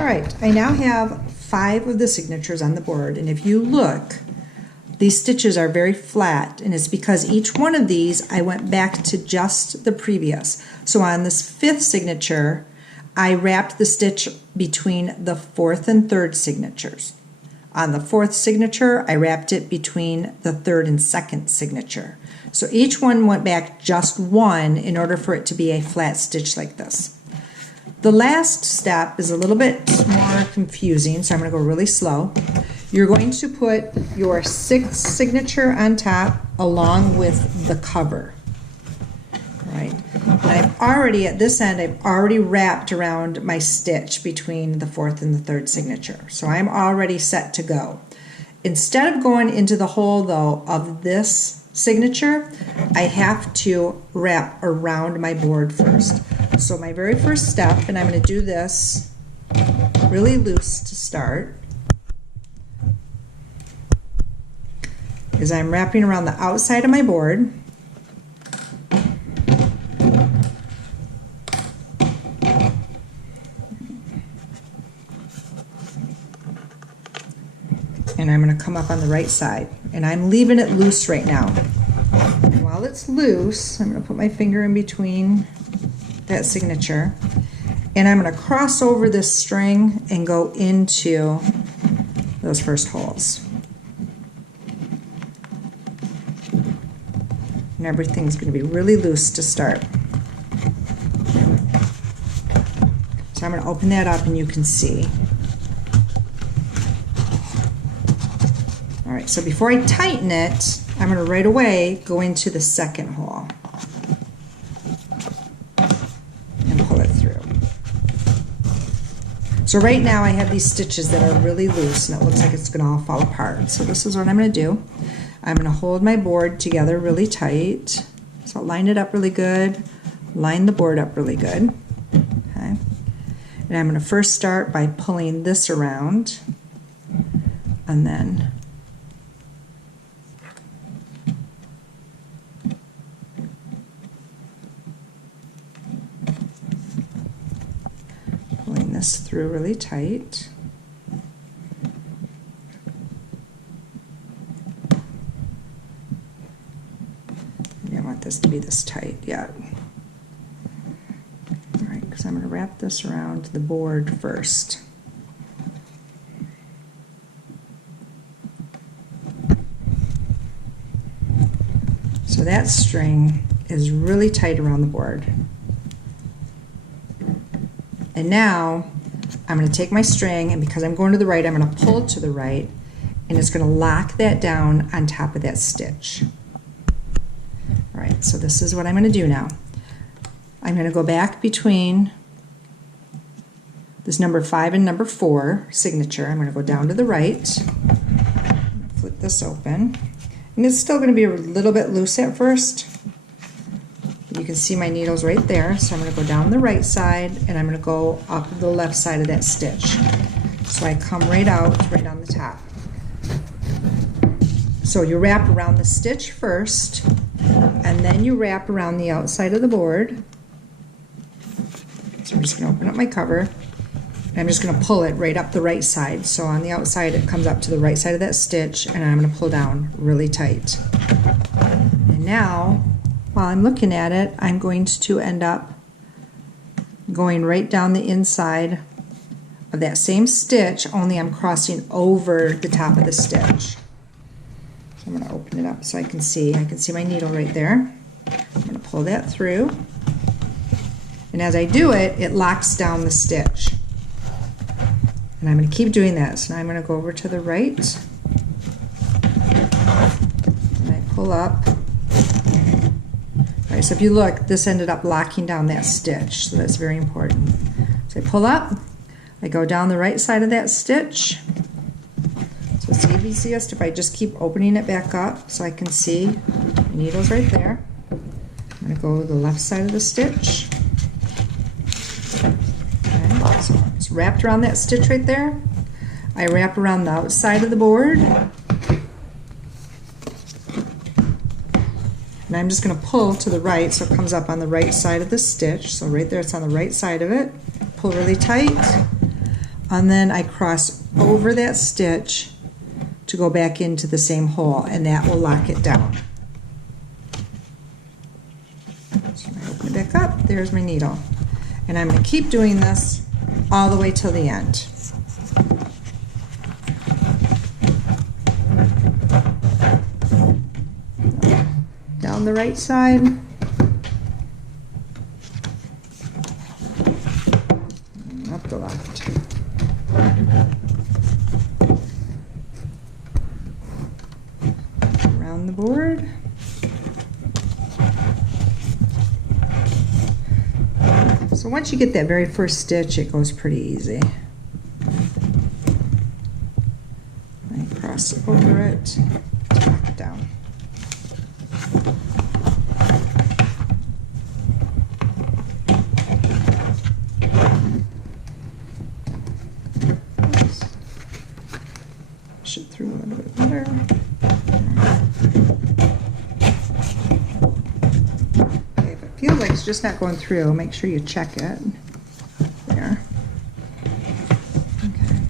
All right, I now have 5 of the signatures on the board, and if you look, these stitches are very flat, and it's because each one of these I went back to just the previous. So on this 5th signature, I wrapped the stitch between the 4th and 3rd signatures. On the 4th signature, I wrapped it between the 3rd and 2nd signature. So each one went back just one in order for it to be a flat stitch like this. The last step is a little bit more confusing, so I'm going to go really slow. You're going to put your 6th signature on top along with the cover. Right? And I've already, at this end, I've already wrapped around my stitch between the 4th and the 3rd signature. So I'm already set to go. Instead of going into the hole, though, of this signature, I have to wrap around my board first. So my very first step, and I'm going to do this really loose to start, is I'm wrapping around the outside of my board. And I'm going to come up on the right side. And I'm leaving it loose right now. And while it's loose, I'm going to put my finger in between that signature. And I'm going to cross over this string and go into those first holes. And everything's going to be really loose to start. So I'm going to open that up and you can see. All right, so before I tighten it, I'm going to right away go into the 2nd hole and pull it through. So right now I have these stitches that are really loose and it looks like it's going to all fall apart. So this is what I'm going to do. I'm going to hold my board together really tight. So I'll line it up really good, line the board up really good. Okay. And I'm going to first start by pulling this around and then pulling this through really tight. I don't want this to be this tight yet. All right, because I'm going to wrap this around the board first. So that string is really tight around the board. And now I'm going to take my string, and because I'm going to the right, I'm going to pull to the right, and it's going to lock that down on top of that stitch. All right, so this is what I'm going to do now. I'm going to go back between this number 5 and number 4 signature. I'm going to go down to the right, flip this open, and it's still going to be a little bit loose at first. You can see my needles right there, so I'm going to go down the right side and I'm going to go up the left side of that stitch. So I come right out, right on the top. So you wrap around the stitch first, and then you wrap around the outside of the board. So I'm just going to open up my cover, and I'm just going to pull it right up the right side. So on the outside it comes up to the right side of that stitch, and I'm going to pull down really tight. And now, while I'm looking at it, I'm going to end up going right down the inside of that same stitch, only I'm crossing over the top of the stitch. So I'm going to open it up so I can see my needle right there. I'm going to pull that through. And as I do it, it locks down the stitch. And I'm going to keep doing that. So now I'm going to go over to the right. And I pull up. All right, so if you look, this ended up locking down that stitch, so that's very important. So I pull up, I go down the right side of that stitch. So it's easiest if I just keep opening it back up so I can see the needle's right there. I'm going to go to the left side of the stitch. Okay, so it's wrapped around that stitch right there. I wrap around the outside of the board. And I'm just going to pull to the right so it comes up on the right side of the stitch. So right there, it's on the right side of it. Pull really tight. and then I cross over that stitch to go back into the same hole, and that will lock it down. So I open it back up, there's my needle. And I'm going to keep doing this all the way till the end. Down the right side. Up the left. Around the board. So once you get that very first stitch, it goes pretty easy. I cross over it, tack it down. Oops. Push it through a little bit better. Feels like it's just not going through, make sure you check it. There. Okay.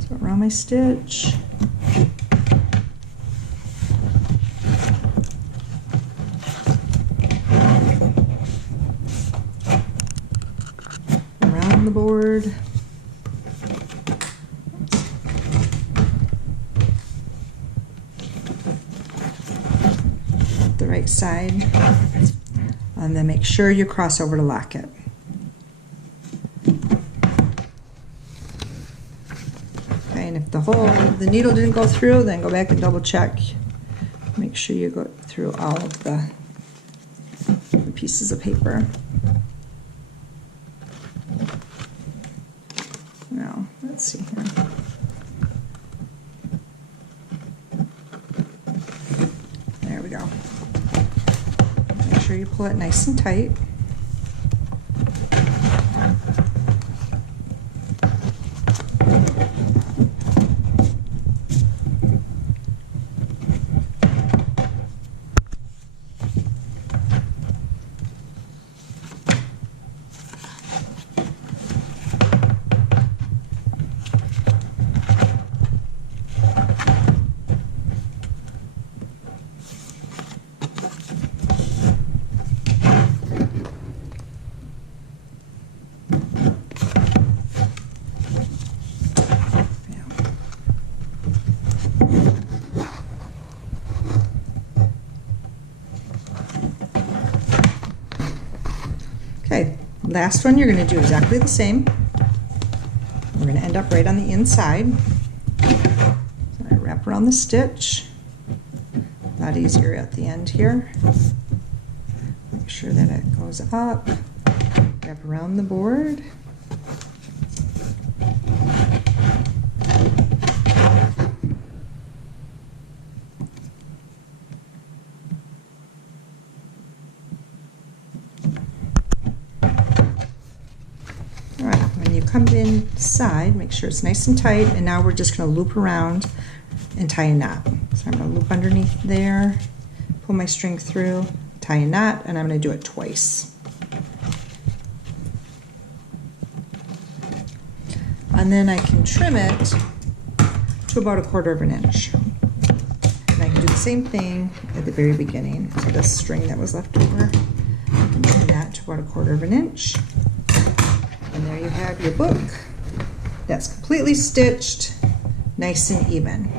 So around my stitch. Around the board. The right side, and then make sure you cross over to lock it. Okay, and if the needle didn't go through, then go back and double check. Make sure you go through all of the pieces of paper. Now, let's see here. There we go. Make sure you pull it nice and tight. Okay, last one you're going to do exactly the same. We're going to end up right on the inside. So I wrap around the stitch. A lot easier at the end here. Make sure that it goes up. Wrap around the board. Come inside, make sure it's nice and tight, and now we're just going to loop around and tie a knot. So I'm going to loop underneath there, pull my string through, tie a knot, and I'm going to do it twice. And then I can trim it to about 1/4 of an inch. And I can do the same thing at the very beginning. So this string that was left over, I can trim that to about 1/4 of an inch. And there you have your book that's completely stitched, nice and even.